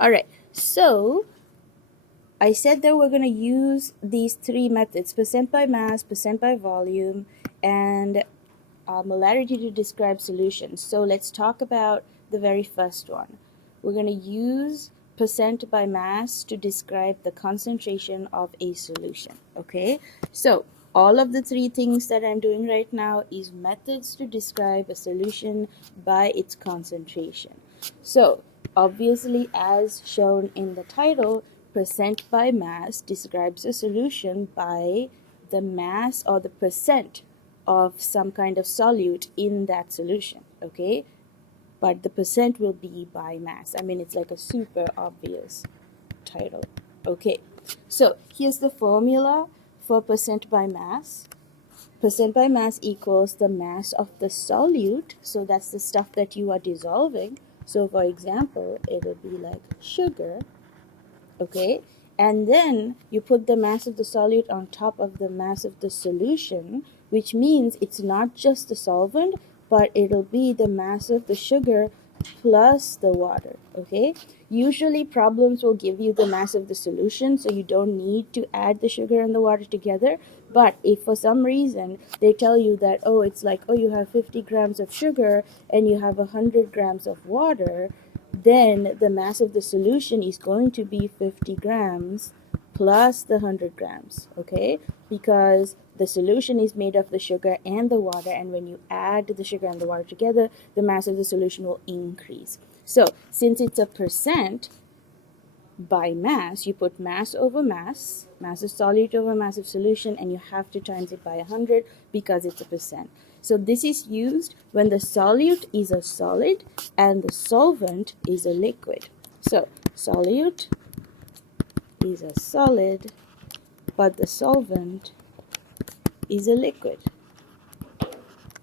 All right, so I said that we're going to use these three methods: percent by mass, percent by volume, and molarity to describe solutions. So let's talk about the very first one. We're going to use percent by mass to describe the concentration of a solution. Okay, so all of the three things that I'm doing right now is methods to describe a solution by its concentration. So obviously, as shown in the title, percent by mass describes a solution by the mass or the percent of some kind of solute in that solution, okay? But the percent will be by mass. I mean, it's like a super obvious title. Okay, so here's the formula for percent by mass. Percent by mass equals the mass of the solute, so that's the stuff that you are dissolving. So for example, it'll be like sugar, okay? And then you put the mass of the solute on top of the mass of the solution, which means it's not just the solvent, but it'll be the mass of the sugar plus the water, okay? Usually problems will give you the mass of the solution, so you don't need to add the sugar and the water together. But if for some reason they tell you that, oh, it's like, oh, you have 50 grams of sugar and you have 100 grams of water, then the mass of the solution is going to be 50 grams plus the 100 grams, okay? Because the solution is made of the sugar and the water, and when you add the sugar and the water together, the mass of the solution will increase. So since it's a percent by mass, you put mass over mass of solute over mass of solution, and you have to times it by 100 because it's a percent. So this is used when the solute is a solid and the solvent is a liquid. So solute is a solid, but the solvent is a liquid.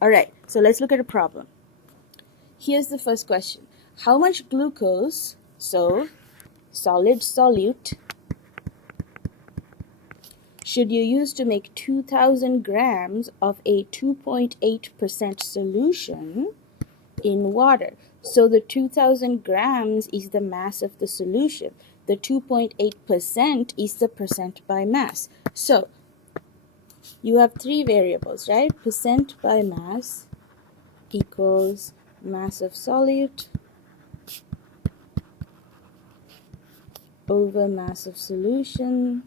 All right, so let's look at a problem. Here's the first question. How much glucose, so solid solute, should you use to make 2,000 grams of a 2.8% solution in water? So the 2,000 grams is the mass of the solution. The 2.8% is the percent by mass. So you have three variables, right? Percent by mass equals mass of solute over mass of solution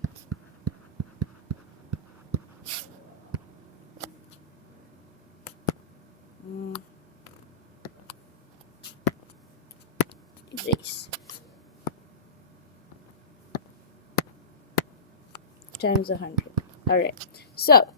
erase times 100. All right, so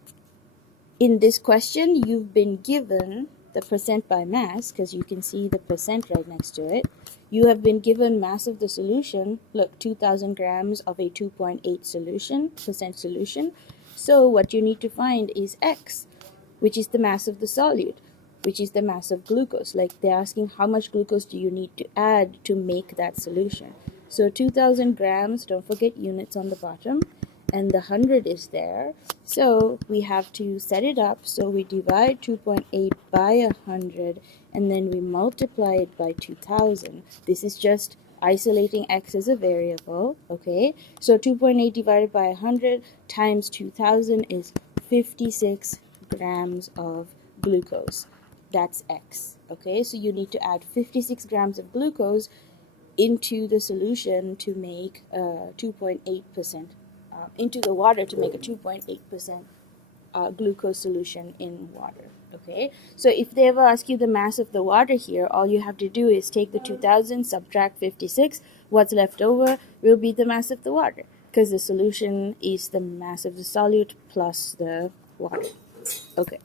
in this question you've been given the percent by mass, because you can see the percent right next to it. You have been given mass of the solution, look, 2,000 grams of a 2.8 solution, percent solution. So what you need to find is X, which is the mass of the solute, which is the mass of glucose. Like they're asking how much glucose do you need to add to make that solution. So 2,000 grams, don't forget units on the bottom, and the 100 is there. So we have to set it up. So we divide 2.8 by 100, and then we multiply it by 2,000. This is just isolating X as a variable, okay? So 2.8 divided by 100 times 2,000 is 56 grams of glucose. That's X, okay? So you need to add 56 grams of glucose into the solution to make 2.8%, into the water to make a 2.8% glucose solution in water, okay? So if they ever ask you the mass of the water here, all you have to do is take the 2,000, subtract 56. What's left over will be the mass of the water, because the solution is the mass of the solute plus the water. Okay.